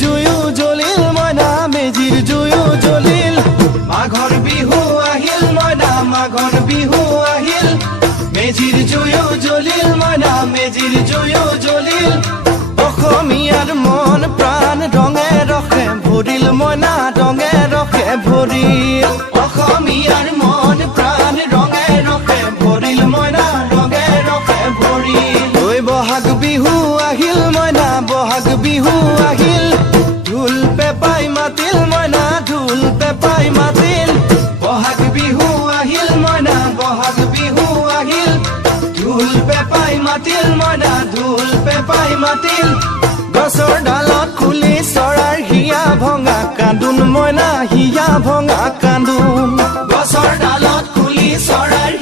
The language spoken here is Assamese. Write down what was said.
জুয়ো জ্বলিল মইনা মেজিৰ জুয়ো জ্বলিল মাঘৰ বিহু আহিল মইনা মাঘৰ বিহু আহিল মেজিৰ জুয়ো জ্বলিল মইনা মেজিৰ জুয়ো জ্বলিল অসমীয়াৰ মন প্ৰাণ ৰঙে ৰখে ভৰিল মইনা ৰঙে ৰখে ভৰিল অসমীয়াৰ মন প্ৰাণ ৰঙে ৰখে ভৰিল মইনা ৰঙে ৰখে ভৰিল ঐ বহাগ বিহু আহিল মইনা বহাগ বিহু আহিল ঢোল পেপাই মাতিল মইনা ঢোল পেপাই মাতিল বহাগ বিহু আহিল মইনা বহাগ বিহু আহিল ঢোল পেপাই মাতিল মইনা ঢোল পেপাই মাতিল গছৰ ডালত খুলি চৰাৰ হিয়া ভঙা কান্দোন মইনা হিয়া ভঙা কান্দোন গছৰ ডালত খুলি চৰাৰ